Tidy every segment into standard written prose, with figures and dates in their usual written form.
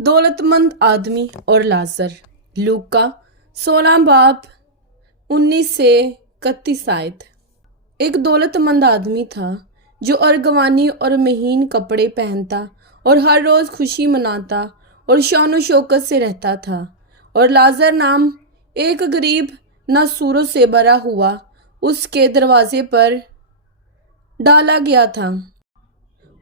दौलतमंद आदमी और लाजर। लूका 16 बाब 19 से 31 आयत। एक दौलतमंद आदमी था जो अर्गवानी और महीन कपड़े पहनता और हर रोज खुशी मनाता और शानो शौकत से रहता था। और लाजर नाम एक गरीब नासूरों से भरा हुआ उसके दरवाजे पर डाला गया था।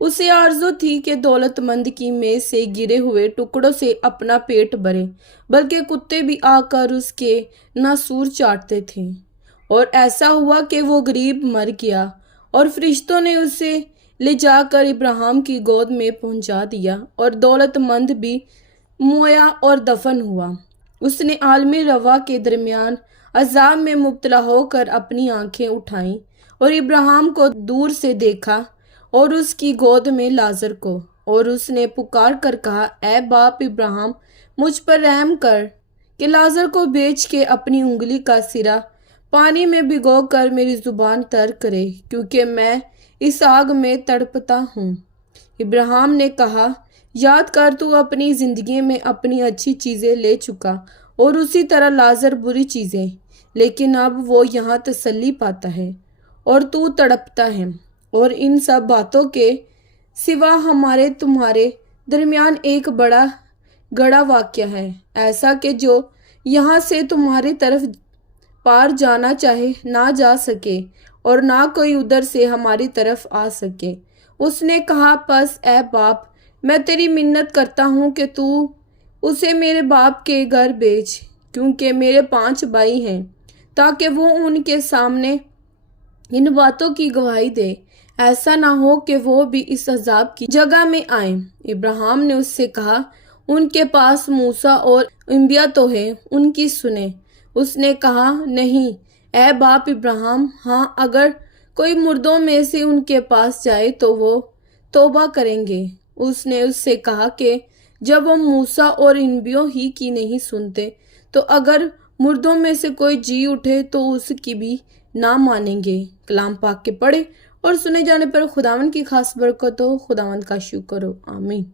उसे आरज़ू थी कि दौलतमंद की मेज से गिरे हुए टुकड़ों से अपना पेट भरे, बल्कि कुत्ते भी आकर उसके नासूर चाटते थे। और ऐसा हुआ कि वो गरीब मर गया और फरिश्तों ने उसे ले जाकर इब्राहिम की गोद में पहुंचा दिया। और दौलतमंद भी मोया और दफन हुआ। उसने आलमी रवा के दरमियान अजाब में मुब्तला होकर अपनी आंखें उठाईं और इब्राहिम को दूर से देखा और उसकी गोद में लाजर को। और उसने पुकार कर कहा, ऐ बाप इब्राहिम, मुझ पर रहम कर कि लाजर को बेच के अपनी उंगली का सिरा पानी में भिगो कर मेरी जुबान तर करे, क्योंकि मैं इस आग में तड़पता हूँ। इब्राहिम ने कहा, याद कर, तू अपनी जिंदगी में अपनी अच्छी चीज़ें ले चुका और उसी तरह लाजर बुरी चीज़ें, लेकिन अब वो यहाँ तसल्ली पाता है और तू तड़पता है। और इन सब बातों के सिवा हमारे तुम्हारे दरमियान एक बड़ा गड़ा वाक़या है, ऐसा कि जो यहाँ से तुम्हारी तरफ पार जाना चाहे ना जा सके और ना कोई उधर से हमारी तरफ आ सके। उसने कहा, बस ए बाप, मैं तेरी मिन्नत करता हूँ कि तू उसे मेरे बाप के घर भेज, क्योंकि मेरे 5 भाई हैं, ताकि वो उनके सामने इन बातों की गवाही दे। ऐसा ना हो कि वो भी इस अजाब की जगह में आए। इब्राहिम ने उससे कहा, उनके पास मूसा और अंबिया तो है, उनकी सुने। उसने कहा, नहीं ए बाप इब्राहिम, हाँ, अगर कोई मुर्दों में से उनके पास जाए तो वो तौबा करेंगे। उसने उससे कहा कि जब वो मूसा और अंबियों ही की नहीं सुनते, तो अगर मुर्दों में से कोई जी उठे तो उसकी भी ना मानेंगे। कलाम पाक के पढ़े और सुने जाने पर खुदावंद की खास बरकत हो। खुदावंद का शुक्र हो। आमीन।